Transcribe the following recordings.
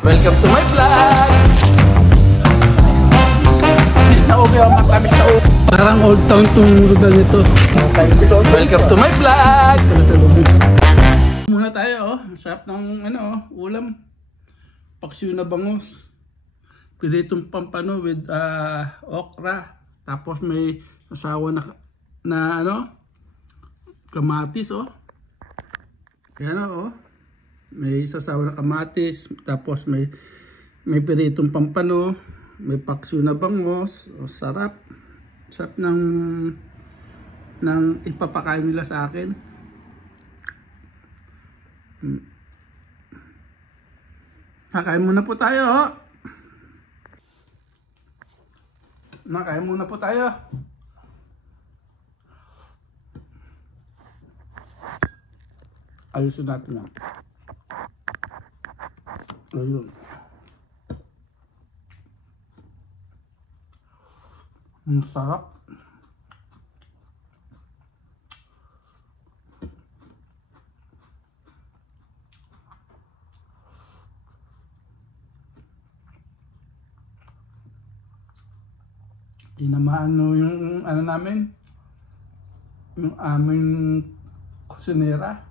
Welcome to my vlog! Miss na ubi ang matamis na ubi. Parang old town tong lugar nito. Welcome to my vlog! Muna tayo, sarap ng ulam. Paksiw na bangus. Piritong pampano with okra. Tapos may sasawa na kamatis Yan may sasawa na kamatis. Tapos may piritong pampano. May paksiw na bangus. Sarap. Sarap ng ipapakain nila sa akin. Kakain muna po tayo. Nakain muna po tayo. Ayusin natin yan. Ayun. Ang sarap. Tinamaan yung namin, yung aming kusinera.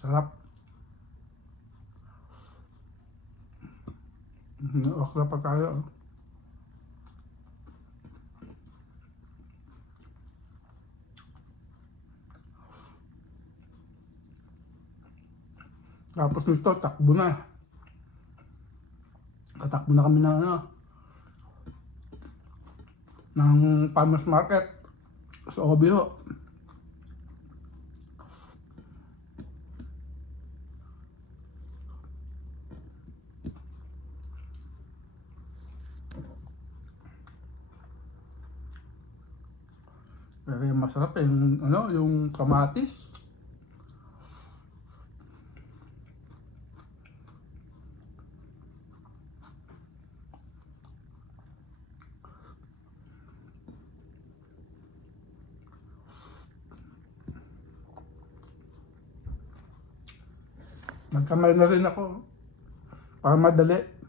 Sarap. Okra pa tayo. Tapos nito, takbo na. Tatakbo na kami ng farmers market sa Obio. Pero yung masarap yung kamatis. Nagkamay na rin ako para madali.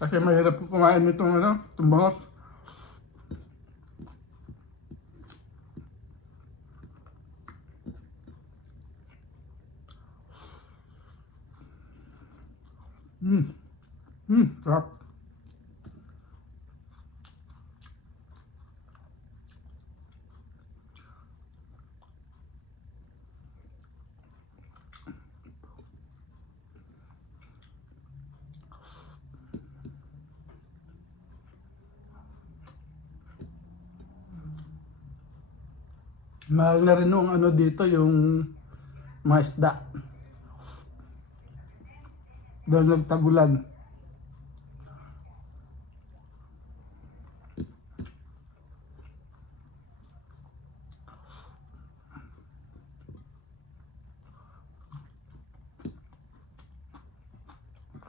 Kasi mahirap po kumain nitong bangos. Sarap. Mahal na rin nung dito yung mga isda. Dahil nagtagulan.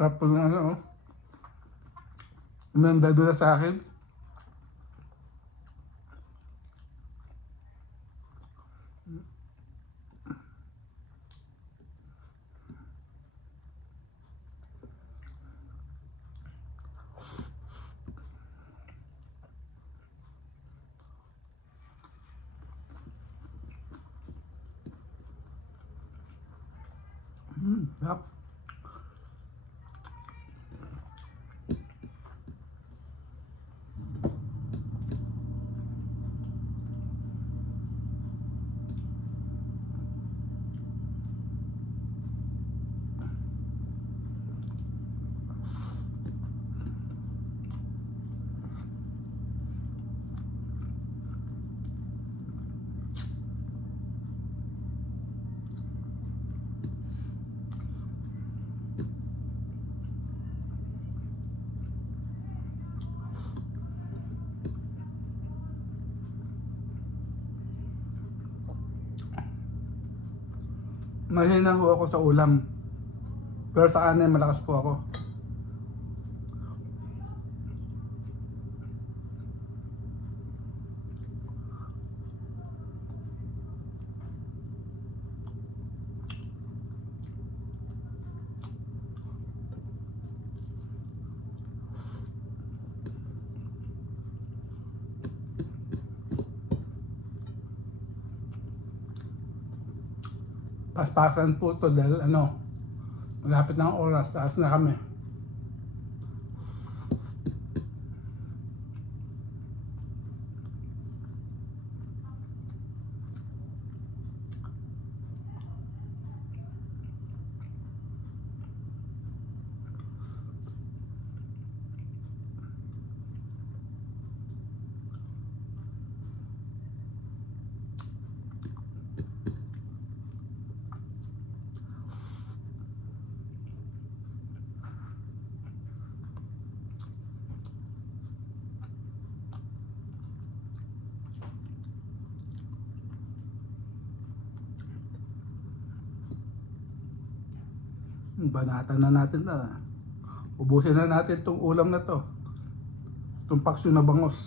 Tapos umanda doon sa akin. Sarap. Mahina ho ako sa ulam. Pero sa kanin malakas po ako. Paspasan po ito dahil malapit na ang oras, taas na kami. Banatan na natin na. Ubusin na natin itong ulam na to. Itong paksyo na bangos.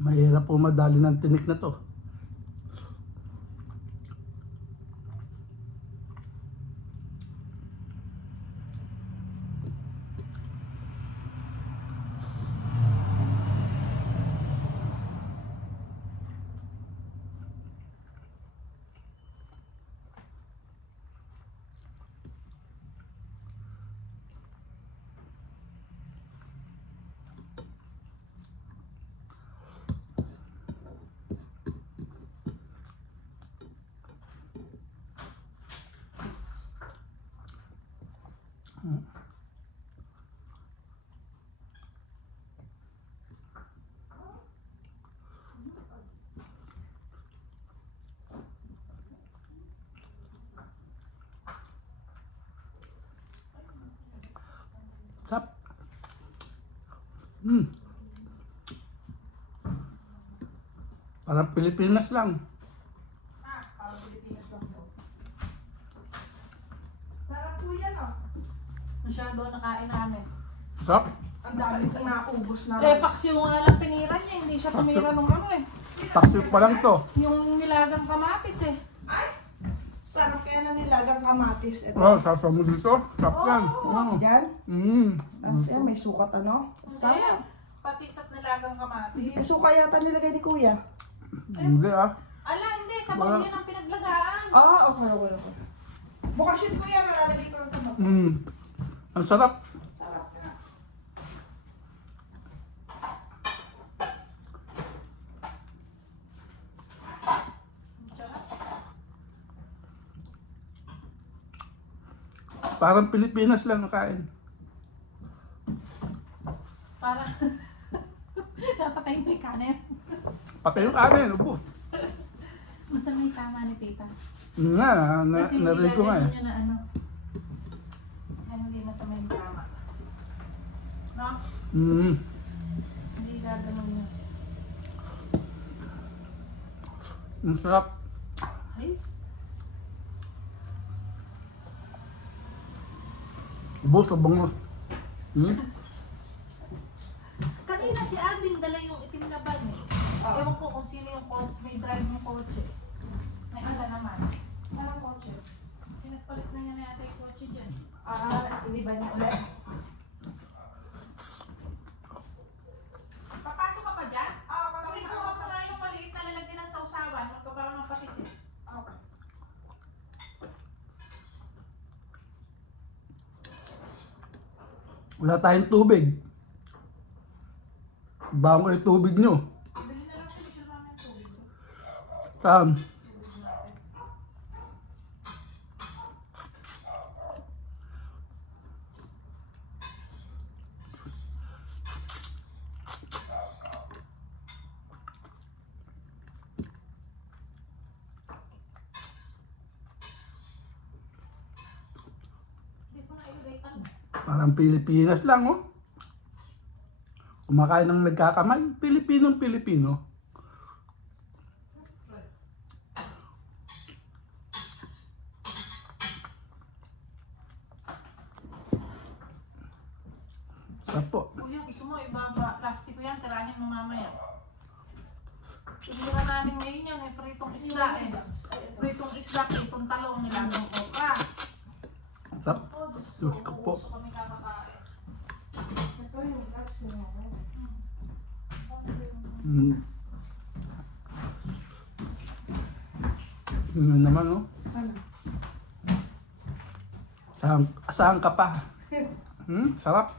Mahirap po madali ng tinik na to. Tap. Parang Pilipinas lang. Parang Pilipinas lang po. Sarap po yan, oh. Masyado nakain namin. Tap. Ang dami kong naubos na Eh, paksiw nga lang tinira niya. Hindi siya tumira nung ano eh. Paksyo pa lang to. Yung nilagang kamatis eh. Ay! Sarap kaya na nilagang kamatis. Ito. Oh, sasa mo dito. Tap yan. Yan. Tapos yan, may sukat ano. Sarap. Pati sa nilagang kamatis. May suka yata nilagay ni Kuya. Hindi ah. Ala, hindi. Sa bagay ng pinaglagaan. Okay. Bukas yun Kuya, malalagay ko lang ito. Ang sarap. Sarap na. Parang Pilipinas lang ang kain. Para dapat tayong may kanin. Pati yung kanin, ubo. Basta may tama ni tita. Kasi narinig ko nga eh. niya na ano. Ay, hindi masama yung tama. No? Hindi gagawin niya. Ang sarap. Ay, Ubo sa bangos. kanina si Alvin dala yung itim na bag eh. Ewan ko kung sino yung may drive ng kotse. May isa naman. Parang kotse. Pinagpalit na niya na yata yung kotse dyan. Hindi ba niya ulit? Papasok ka pa dyan? Pasok Kasi na kung ako. mapura yung maliit na lalagyan ng sausawan, magpaparoon ng patis eh. Okay. Wala tayong tubig. Bago ko yung tubig nyo. Bili na lang si Michelle namin tubig. Saan? Hindi ko na ilagay tanong. Parang Pilipinas lang, oh. Kumakain ng nagkakamay. Pilipinong-Pilipino. Sarap po. Kuya, gusto mo ibaba plastic ko yan, tirahin mo mamaya. Siguro namin ngayon yan, eh, pritong isla eh. Pritong isla, pritong talong, nilagang okra. Sarap. Diyos ko po. Gusto kami kakakain. Ito yung drugs niya. Yun naman, oh. Ano? Saan ka pa? Sarap.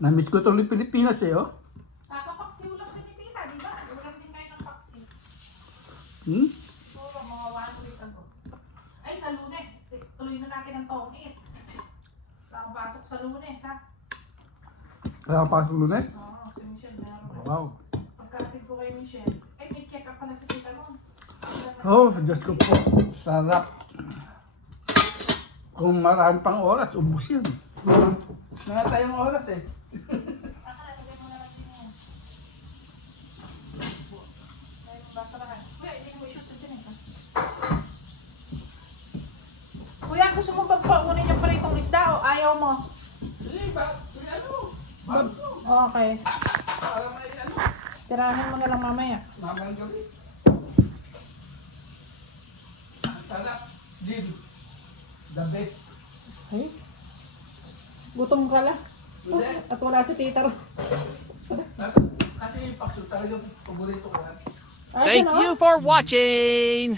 Namiss ko tuloy Pilipinas eh, oh. Kakapaksiw lang din ni Tita, di ba? Ulam din kayo ng paksiw. Hmm? Puro, mga 1 week ago. Ay, sa Lunes, tuloy na natin ang tongit. Wala akong pasok sa Lunes, ha? Kaya pa sa Lunes? Oo, si Michelle, meron. Wow. Pagkatid ko kay Michelle, ay, may check up pala sa Tita mo. Oh, Diyos ko po. Sarap. Kung marami pang oras, ubus yun. Wala tayong oras eh. Lagay mo na lang din yun. Dahil yung basurahan. Kuya, hindi mo i-shoot sa dyan eh. Kuya, gusto mo bang paunin yung pritong isda o ayaw mo? Sige, ano? Okay. Para may ano? Tirahin mo na lang mamaya. Mamayang gabi. Ang sarap. Jib. The best. Ay, gutom ka lang. Hindi. At wala si Tita Ro. Kasi yung pakso talagang paborito ko. Ay, Thank you for watching.